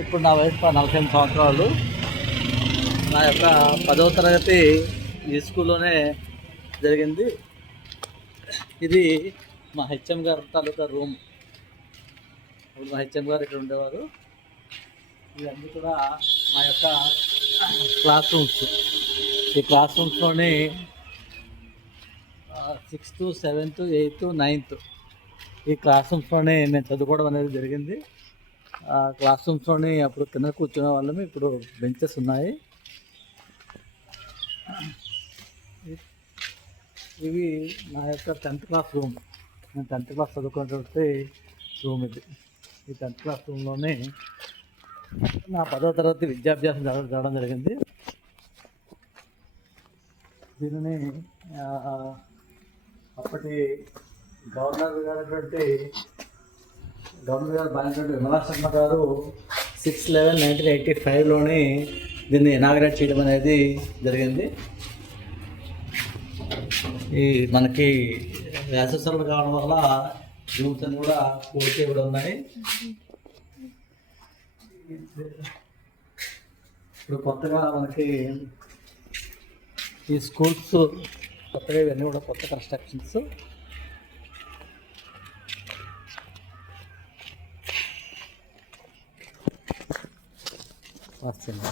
ఇప్పుడు నా వయసు 48 సంవత్సరాలు. నా యొక్క 10వ తరగతి ఈ స్కూల్లోనే జరిగింది. ఇది మా హెచ్ఎం గారి తాలూకా రూమ్. ఇప్పుడు మా హెచ్ఎం గారు ఇక్కడ ఉండేవారు. ఇవన్నీ కూడా మా యొక్క క్లాస్ రూమ్స్. ఈ class రూమ్స్లోనే 6th, 7th, 8th, 9th ఈ క్లాస్ రూమ్స్లోనే మేము చదువుకోవడం అనేది జరిగింది. క్లాస్ రూమ్స్లోనే అప్పుడు కింద కూర్చునే వాళ్ళము. ఇప్పుడు బెంచెస్ ఉన్నాయి. ఇవి నా యొక్క 10th క్లాస్ రూమ్. నేను 10th క్లాస్ చదువుకున్నటువంటి రూమ్ ఇది. ఈ 10th క్లాస్ రూమ్లోనే నా 10వ తరగతి విద్యాభ్యాసం జరగడం జరిగింది. దీనిని అప్పటి గవర్నర్ గారు బాలినటువంటి విమలా శర్మ గారు 6/11/1985లోనే దీన్ని ఇనాగ్రేట్ చేయడం అనేది జరిగింది. ఈ మనకి వేసవిసెలవులు కావడం వల్ల రూమ్స్ అన్ని కూడా పూర్తి కూడా ఉన్నాయి. ఇప్పుడు కొత్తగా మనకి ఈ స్కూల్స్ కొత్తగా ఇవన్నీ కూడా కొత్త కన్స్ట్రక్షన్స్. వస్తుంది.